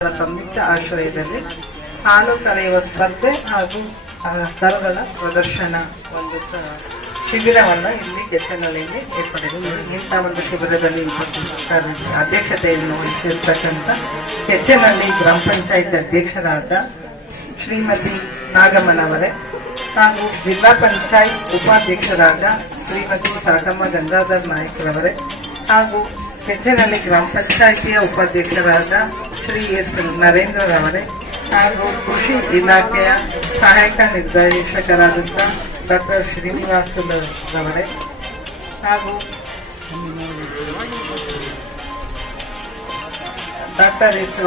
ಸಂಯುಕ್ತ ಆಶ್ರಯದಲ್ಲಿ ಹಾಲು ಕರೆಯುವ ಸ್ಪರ್ಧೆ ಹಾಗೂ ಸ್ಥಳಗಳ ಪ್ರದರ್ಶನ ಒಂದು ಶಿಬಿರವನ್ನು ಇಲ್ಲಿ ಕೆಸನಲ್ಲಿ ಏರ್ಪಡಿಸಿದೆ ಇಂಥ ಒಂದು ಶಿಬಿರದಲ್ಲಿ ಅಧ್ಯಕ್ಷತೆಯನ್ನು ವಹಿಸಿರ್ತಕ್ಕಂಥ ಕೆಚ್ಚನಹಳ್ಳಿ ಗ್ರಾಮ ಪಂಚಾಯತ್ ಅಧ್ಯಕ್ಷರಾದ ಶ್ರೀಮತಿ ನಾಗಮ್ಮನವರೇ ಹಾಗೂ ಜಿಲ್ಲಾ ಪಂಚಾಯತ್ ಉಪಾಧ್ಯಕ್ಷರಾದ ಶ್ರೀಮತಿ ಸಾಕಮ್ಮ ಗಂಗಾಧರ್ ನಾಯಕರವರೇ ಹಾಗೂ ಕೆಚ್ಚನಹಳ್ಳಿ ಗ್ರಾಮ ಪಂಚಾಯಿತಿಯ ಉಪಾಧ್ಯಕ್ಷರಾದ ಶ್ರೀ ಎಸ್. ನರೇಂದ್ರರವರೇ, ಹಾಗೂ ಕೃಷಿ ಇಲಾಖೆಯ ಸಹಾಯಕ ನಿರ್ದೇಶಕರಾದಂಥ ಡಾಕ್ಟರ್ ಶ್ರೀನಿವಾಸರವರೇ, ಹಾಗೂ ಡಾಕ್ಟರ್ ಎಸ್.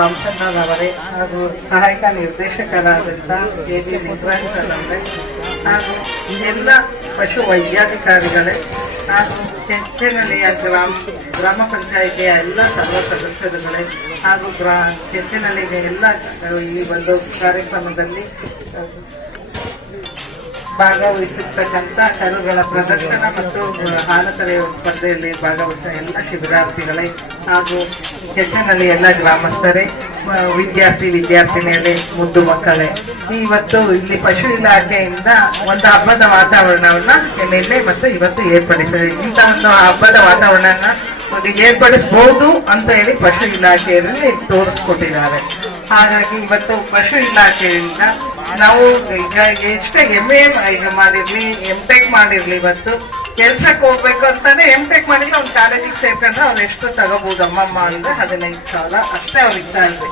ಅವರೇ ಹಾಗೂ ಸಹಾಯಕ ನಿರ್ದೇಶಕರಾದಂಥ ಎ. ಜಿ ಅವರೇ ಹಾಗೂ ಎಲ್ಲ ಪಶು ವೈದ್ಯಾಧಿಕಾರಿಗಳೇ ಹಾಗೂ ಕೆಂಚನಹಳ್ಳಿಯ ಗ್ರಾಮ ಗ್ರಾಮ ಪಂಚಾಯಿತಿಯ ಎಲ್ಲ ಸರ್ವ ಸದಸ್ಯರುಗಳೇ ಹಾಗೂ ಗ್ರಾ ಕೆಂಚನಹಳ್ಳಿಗೆ ಎಲ್ಲ ಈ ಒಂದು ಕಾರ್ಯಕ್ರಮದಲ್ಲಿ ಭಾಗವಹಿಸಿರ್ತಕ್ಕಂಥ ಕರುಗಳ ಪ್ರದರ್ಶನ ಮತ್ತು ಹಾಲು ಕರೆಯುವ ಸ್ಪರ್ಧೆಯಲ್ಲಿ ಭಾಗವಹಿಸಿದ ಎಲ್ಲ ಶಿಬಿರಾರ್ಥಿಗಳೇ ಹಾಗೂ ಕೆಚ್ಚನಲ್ಲಿ ಎಲ್ಲ ಗ್ರಾಮಸ್ಥರೇ ವಿದ್ಯಾರ್ಥಿ ವಿದ್ಯಾರ್ಥಿನಿಯರೇ, ಮುದ್ದು ಮಕ್ಕಳೇ ಇವತ್ತು ಇಲ್ಲಿ ಪಶು ಇಲಾಖೆಯಿಂದ ಒಂದು ಹಬ್ಬದ ವಾತಾವರಣವನ್ನ ನಿನ್ನೆ ಮತ್ತು ಇವತ್ತು ಏರ್ಪಡಿಸಿದೆ. ಇಂಥ ಒಂದು ಹಬ್ಬದ ವಾತಾವರಣನ ಏರ್ಪಡಿಸಬಹುದು ಅಂತ ಹೇಳಿ ಪಶು ಇಲಾಖೆಯಲ್ಲಿ ತೋರಿಸ್ಕೊಟ್ಟಿದ್ದಾರೆ. ಹಾಗಾಗಿ ಇವತ್ತು ಪಶು ಇಲಾಖೆಯಿಂದ ನಾವು ಈಗ ಎಷ್ಟೇ ಎಂ ಎ ಈಗ ಮಾಡಿರ್ಲಿ ಎಂ ಟೆಕ್ ಮಾಡಿರ್ಲಿ ಇವತ್ತು ಕೆಲ್ಸಕ್ಕೆ ಹೋಗ್ಬೇಕು ಅಂತಾನೆ ಎಂ ಟೆಕ್ ಮಾಡಿದ್ರೆ ಅವ್ನು ಕಾಲೇಜಿಗೆ ಸೇರ್ಕೊಂಡ್ರೆ ಅವ್ನು ಎಷ್ಟು ತಗೋಬಹುದು ಅಮ್ಮಮ್ಮ ಅಂದ್ರೆ ಹದಿನೈದು ಸಾವಿರ. ಅಷ್ಟೇ ಅವ್ರಿಗೆ ಸ್ಯಾಲ್ರಿ